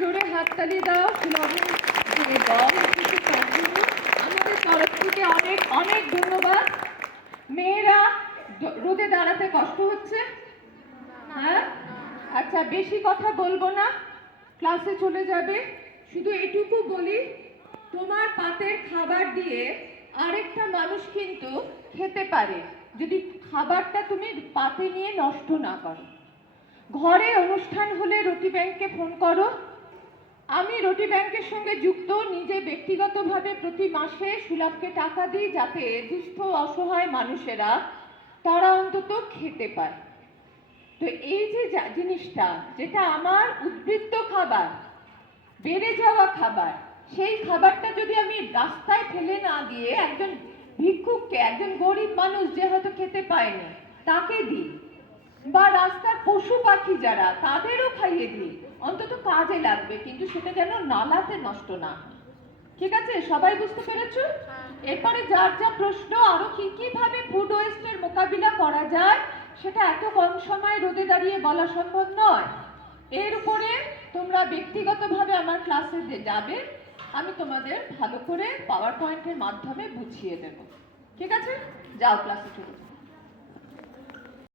জোরে হাততালি দাও সুলভের যে দল এসেছে তার জন্য। আমাদের তরফ থেকে অনেক অনেক ধন্যবাদ। মেয়েরা রোদে দাঁড়াতে কষ্ট হচ্ছে? হ্যাঁ, আচ্ছা বেশি কথা বলবো না, ক্লাসে চলে যাবে। শুধু এটুকু বলি, তোমার পাতের খাবার দিয়ে আরেকটা মানুষ কিন্তু খেতে পারে যদি খাবারটা তুমি পাতে নিয়ে নষ্ট না করো। ঘরে অনুষ্ঠান হলে রুটি ব্যাংকে ফোন করো। আমি রুটি ব্যাংকের সঙ্গে যুক্ত, নিজে ব্যক্তিগতভাবে প্রতি মাসে সুলভকে টাকা দিই যাতে দুস্থ অসহায় মানুষেরা তারা অন্তত খেতে পায়। তো এই যে জিনিসটা, যেটা আমার উদ্বৃত্ত খাবার, বেড়ে যাওয়া খাবার, সেই খাবারটা যদি আমি রাস্তায় ফেলে না দিয়ে একজন ভিক্ষুককে, একজন গরিব মানুষ যে হয়তো খেতে পায়নি তাকে দিই, বা রাস্তার পশু পাখি যারা তাদেরও খাইয়ে দিই, অন্তত কাজে লাগবে, কিন্তু সেটা যেন নালাতে নষ্ট না হয়। ঠিক আছে, সবাই বুঝতে পেরেছো? এরপরে যার যা প্রশ্ন, আরো কি কি ভাবে ফুড ওয়েস্টের মোকাবিলা করা যায় সেটা এত কম সময় রোদে দাঁড়িয়ে বলা সম্ভব নয়। এর উপরে তোমরা ব্যক্তিগতভাবে আমার ক্লাসে যাবে, আমি তোমাদের ভালো করে পাওয়ার পয়েন্টের মাধ্যমে বুঝিয়ে দেব। ঠিক আছে, যাও ক্লাসে চলো।